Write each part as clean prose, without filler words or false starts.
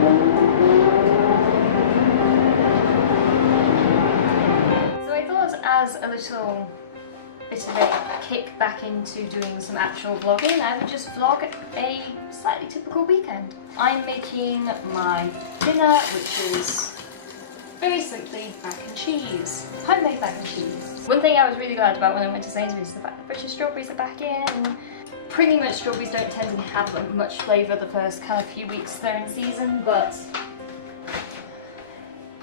So I thought, as a little bit of a kick back into doing some actual vlogging, I would just vlog a slightly typical weekend. I'm making my dinner, which is very simply mac and cheese. Homemade mac and cheese. One thing I was really glad about when I went to Sainsbury's is the fact that British strawberries are back in. Pretty much strawberries don't tend to have like much flavour the first kind of few weeks they're in season, but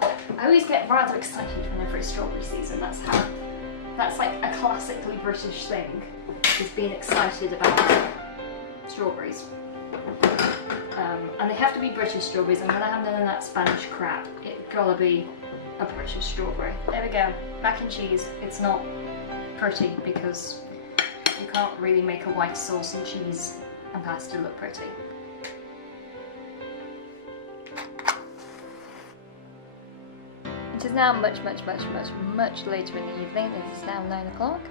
I always get rather excited whenever it's strawberry season. That's like a classically British thing, is being excited about strawberries. And they have to be British strawberries. I'm gonna have none of that Spanish crap. It gotta be a British strawberry. There we go, mac and cheese. It's not pretty because you can't really make a white sauce and cheese and pasta look pretty. It is now much later in the evening. It is now 9 o'clock,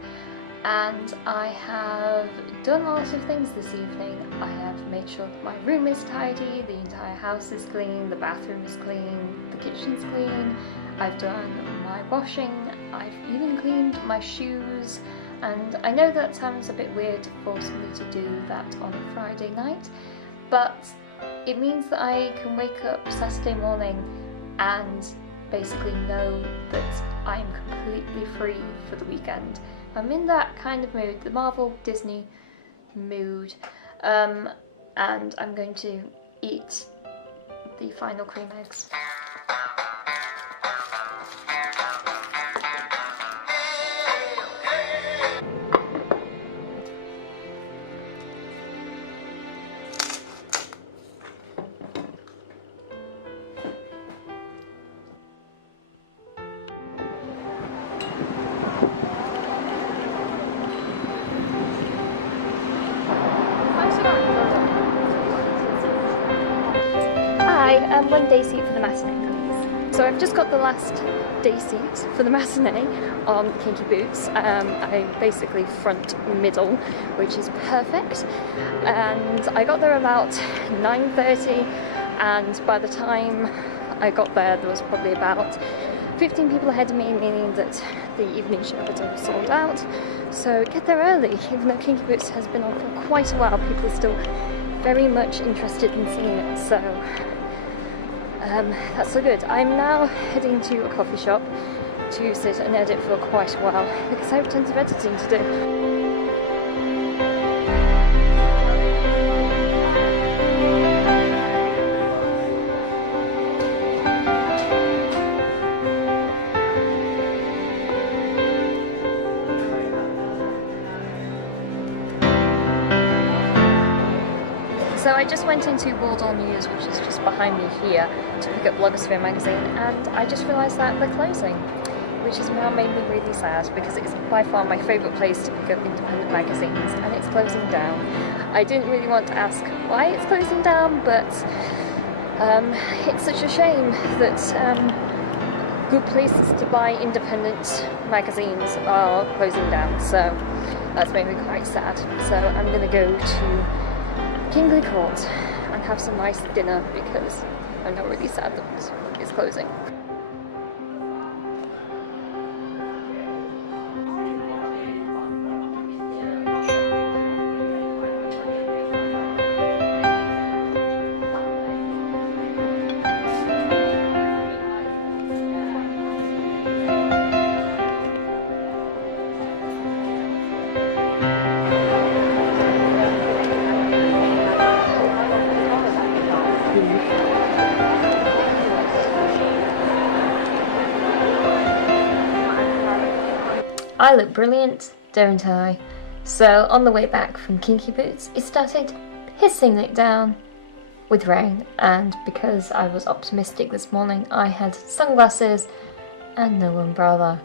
and I have done a lot of things this evening. I have made sure that my room is tidy, the entire house is clean, the bathroom is clean, the kitchen's clean, I've done my washing, I've even cleaned my shoes, and I know that sounds a bit weird to force me to do that on a Friday night, but it means that I can wake up Saturday morning and basically know that I'm completely free for the weekend. I'm in that kind of mood, the Marvel Disney mood, and I'm going to eat the final cream eggs. One day seat for the matinee, please. So I've just got the last day seat for the matinee on Kinky Boots. I'm basically front middle, which is perfect. And I got there about 9:30, and by the time I got there, there was probably about 15 people ahead of me, meaning that the evening show was all sold out. So get there early, even though Kinky Boots has been on for quite a while. People are still very much interested in seeing it, so that's so good. I'm now heading to a coffee shop to sit and edit for quite a while because I have tons of editing to do. So I just went into Waldorf News, which is just behind me here, to pick up Blogosphere magazine, and I just realised that they're closing, which has now made me really sad because it's by far my favourite place to pick up independent magazines, and it's closing down. I didn't really want to ask why it's closing down, but it's such a shame that good places to buy independent magazines are closing down, so that's made me quite sad. So I'm going to go to Kingly Court and have some nice dinner because I'm not really sad that it's closing. I look brilliant, don't I? So on the way back from Kinky Boots, it started pissing it down with rain, and because I was optimistic this morning, I had sunglasses and no umbrella.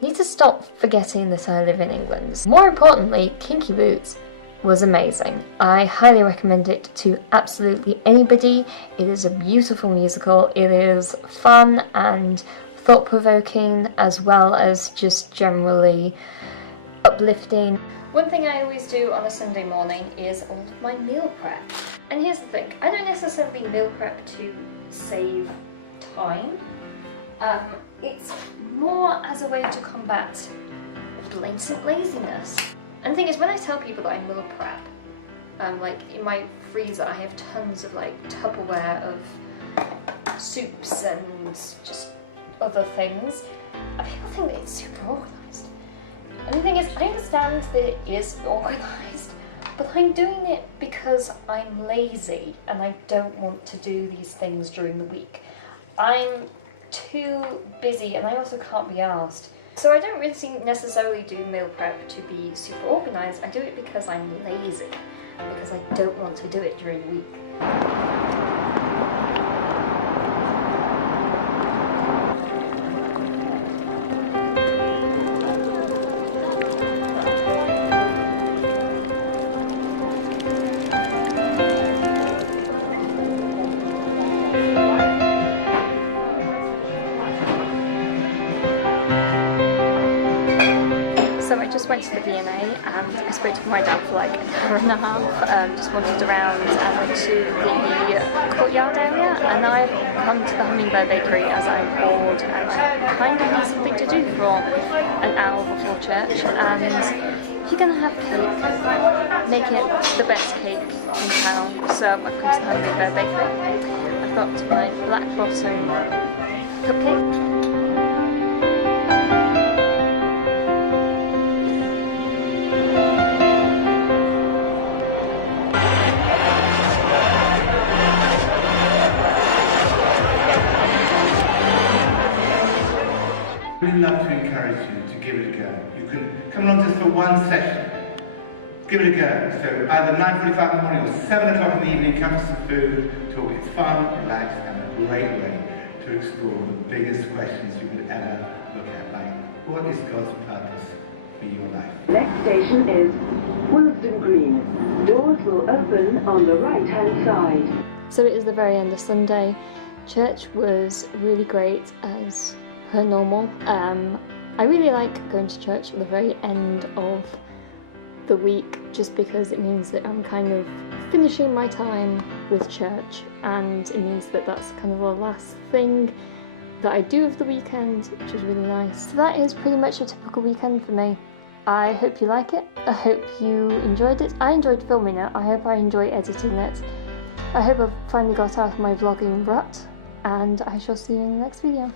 Need to stop forgetting that I live in England. More importantly, Kinky Boots was amazing. I highly recommend it to absolutely anybody. It is a beautiful musical. It is fun and thought-provoking, as well as just generally uplifting. One thing I always do on a Sunday morning is all of my meal prep. And here's the thing, I don't necessarily meal prep to save time. It's more as a way to combat blatant laziness. And the thing is, when I tell people that I meal prep, like in my freezer I have tons of like Tupperware of soups and just other things, and people think that it's super organised. And the thing is, I understand that it is organised, but I'm doing it because I'm lazy and I don't want to do these things during the week. I'm too busy and I also can't be arsed. So I don't really necessarily do meal prep to be super organised. I do it because I'm lazy, because I don't want to do it during the week. So I just went to the V&A and I spoke to my dad for like an hour and a half, just wandered around and went to the courtyard area, and now I've come to the Hummingbird Bakery as I'm bored and I kind of need something to do for an hour before church. And if you're going to have cake, make it the best cake in town. So I've come to the Hummingbird Bakery. I've got my black blossom cupcake. I really love to encourage you to give it a go. You can come along just for one session. Give it a go. So either 9:45 in the morning or 7 o'clock in the evening, come for some food, talk. It's fun, relaxed, and a great way to explore the biggest questions you could ever look at, like, what is God's purpose for your life? Next station is Willesden Green. Doors will open on the right-hand side. So it is the very end of Sunday. Church was really great as per normal. I really like going to church at the very end of the week, just because it means that I'm kind of finishing my time with church, and it means that that's kind of the last thing that I do of the weekend, which is really nice. So that is pretty much a typical weekend for me. I hope you like it. I hope you enjoyed it. I enjoyed filming it. I hope I enjoy editing it. I hope I've finally got out of my vlogging rut, and I shall see you in the next video.